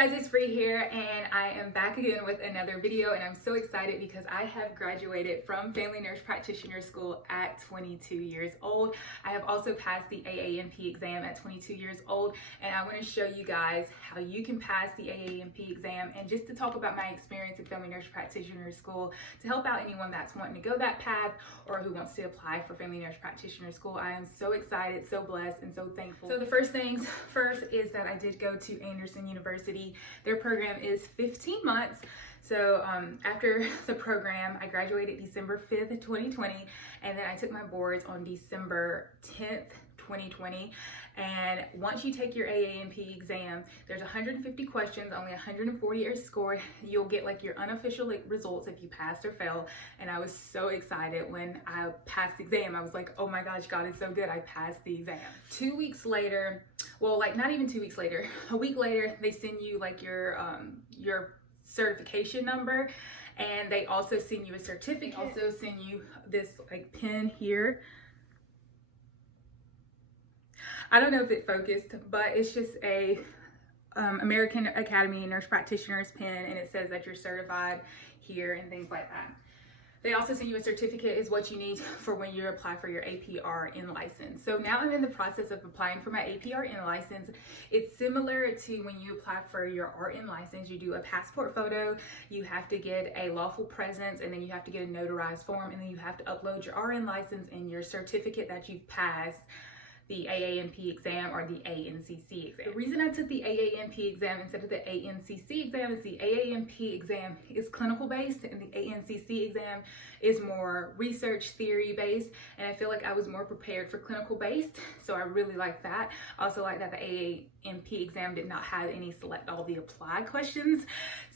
guys, it's Free here, and I am back again with another video, and I'm so excited because I have graduated from Family Nurse Practitioner School at 22 years old. I have also passed the AANP exam at 22 years old, and I want to show you guys how you can pass the AANP exam, and just to talk about my experience at Family Nurse Practitioner School to help out anyone that's wanting to go that path or who wants to apply for Family Nurse Practitioner School. I am so excited, so blessed, and so thankful. So the first things first is that I did go to Anderson University. Their program is 15 months. So after the program, I graduated December 5th, 2020, and then I took my boards on December 10th, 2020. And once you take your AANP exam, there's 150 questions, only 140 are scored. You'll get like your unofficial results if you passed or failed. And I was so excited when I passed the exam. I was like, oh my gosh, God is so good, I passed the exam. 2 weeks later, well, like not even 2 weeks later, a week later, they send you like your certification number, and they also send you a certificate. Also send you this like pin here. I don't know if it focused, but it's just a American Academy Nurse Practitioner's pin, and it says that you're certified here and things like that. They also send you a certificate is what you need for when you apply for your APRN license. So now I'm in the process of applying for my APRN license. It's similar to when you apply for your RN license. You do a passport photo, you have to get a lawful presence, and then you have to get a notarized form, and then you have to upload your RN license and your certificate that you've passed the AANP exam or the ANCC exam. The reason I took the AANP exam instead of the ANCC exam is the AANP exam is clinical based and the ANCC exam is more research theory based, and I feel like I was more prepared for clinical based, so I really like that. I also like that the AANP exam did not have any select all the apply questions,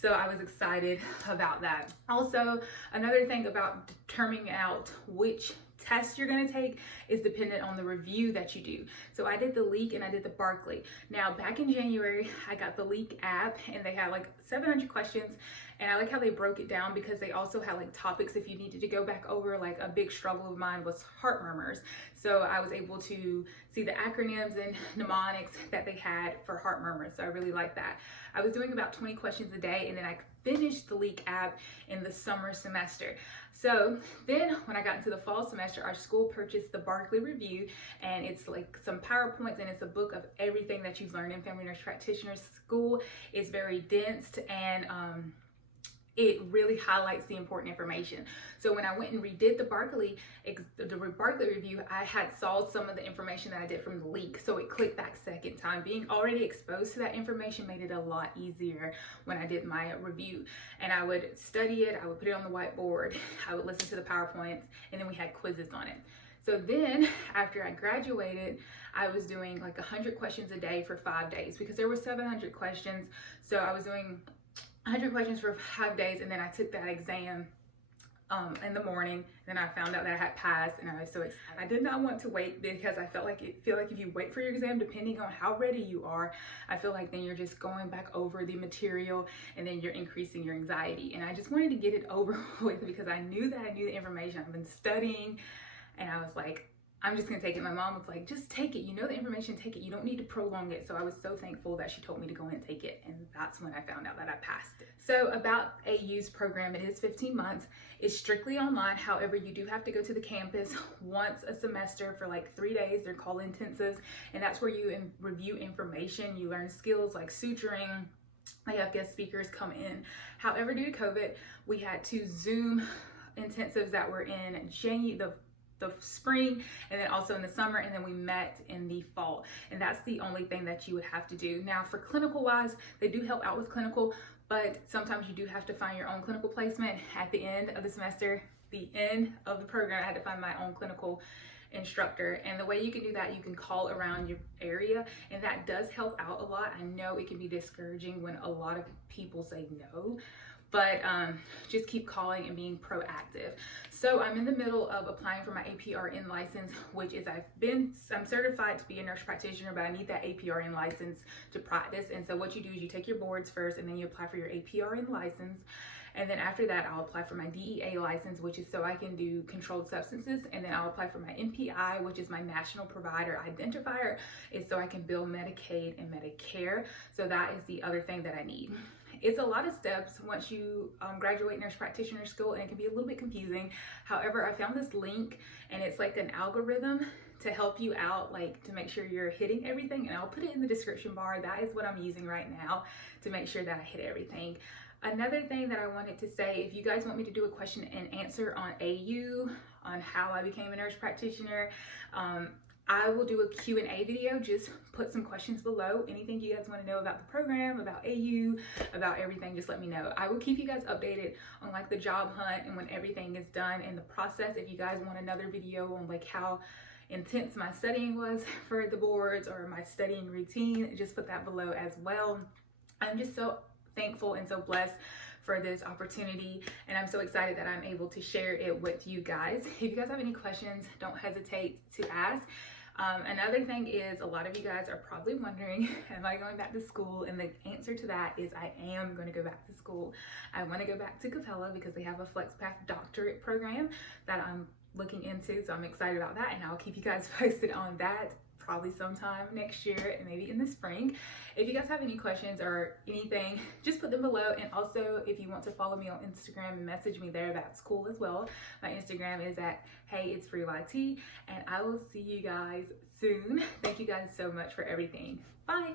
so I was excited about that. Also, another thing about determining out which test you're going to take is dependent on the review that you do. So I did the LEAK and I did the Barkley. Now back in January, I got the LEAK app, and they had like 700 questions, and I like how they broke it down because they also had like topics if you needed to go back over. Like a big struggle of mine was heart murmurs, so I was able to see the acronyms and mnemonics that they had for heart murmurs, so I really like that. I was doing about 20 questions a day, and then I finished the LEAK app in the summer semester. So then when I got into the fall semester, our school purchased the Barkley Review, and it's like some PowerPoints, and it's a book of everything that you've learned in Family Nurse Practitioner School. It's very dense, and it really highlights the important information. So when I went and redid the Barkley Review, I had saw some of the information that I did from the LEAK, so it clicked that second time. Being already exposed to that information made it a lot easier when I did my review. And I would study it, I would put it on the whiteboard, I would listen to the PowerPoints, and then we had quizzes on it. So then after I graduated, I was doing like 100 questions a day for 5 days because there were 700 questions. So I was doing 100 questions for 5 days, and then I took that exam in the morning, and then I found out that I had passed, and I was so excited. I did not want to wait because I feel like if you wait for your exam, depending on how ready you are, I feel like then you're just going back over the material, and then you're increasing your anxiety. And I just wanted to get it over with because I knew that I knew the information. I've been studying, and I was like, I'm just gonna take it. My mom was like, just take it. You know the information, take it. You don't need to prolong it. So I was so thankful that she told me to go and take it. And that's when I found out that I passed it. So about AU's program, it is 15 months. It's strictly online. However, you do have to go to the campus once a semester for like 3 days. They're called intensives. And that's where you review information. You learn skills like suturing. They have guest speakers come in. However, due to COVID, we had 2 Zoom intensives that were in the spring, and then also in the summer, and then we met in the fall, and that's the only thing that you would have to do. Now for clinical wise, they do help out with clinical, but sometimes you do have to find your own clinical placement. At the end of the semester, the end of the program, I had to find my own clinical instructor, and the way you can do that, you can call around your area, and that does help out a lot. I know it can be discouraging when a lot of people say no, but just keep calling and being proactive. So I'm in the middle of applying for my APRN license, which is I'm certified to be a nurse practitioner, but I need that APRN license to practice. And so what you do is you take your boards first, and then you apply for your APRN license. And then after that, I'll apply for my DEA license, which is so I can do controlled substances. And then I'll apply for my NPI, which is my National Provider Identifier, is so I can bill Medicaid and Medicare. So that is the other thing that I need. It's a lot of steps once you graduate nurse practitioner school, and it can be a little bit confusing. However, I found this link, and it's like an algorithm to help you out, like to make sure you're hitting everything, and I'll put it in the description bar. That is what I'm using right now to make sure that I hit everything. Another thing that I wanted to say, if you guys want me to do a question and answer on AU, on how I became a nurse practitioner, I will do a Q&A video. Just put some questions below. Anything you guys want to know about the program, about AU, about everything, just let me know. I will keep you guys updated on like the job hunt and when everything is done in the process. If you guys want another video on like how intense my studying was for the boards or my studying routine, just put that below as well. I'm just so thankful and so blessed for this opportunity, and I'm so excited that I'm able to share it with you guys. If you guys have any questions, don't hesitate to ask. Another thing is, a lot of you guys are probably wondering, am I going back to school? And the answer to that is I am going to go back to school. I want to go back to Capella because they have a FlexPath doctorate program that I'm looking into, so I'm excited about that, and I'll keep you guys posted on that probably sometime next year and maybe in the spring. If you guys have any questions or anything, just put them below. And also, if you want to follow me on Instagram and message me there, that's cool as well. My Instagram is at HeyIt'sFreeYT, and I will see you guys soon. Thank you guys so much for everything. Bye.